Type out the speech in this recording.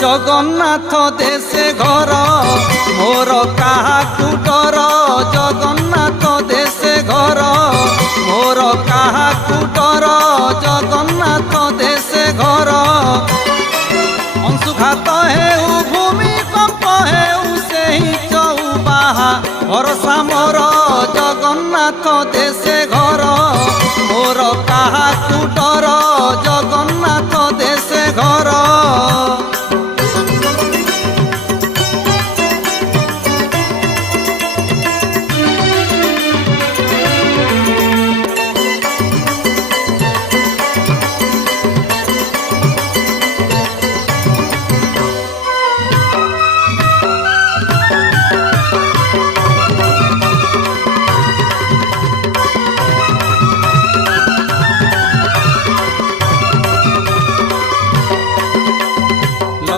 जगन्नाथ देशे घर मोर काहाकु डर जगन्नाथ देशे घर मोर काहाकु डर जगन्नाथ देशे घर अंशुघात हेउ भूमिकंप हेउ सेहि चौबाहा भरसा मोर जगन्नाथ देशे घर मोर काहाकु डर जगन्नाथ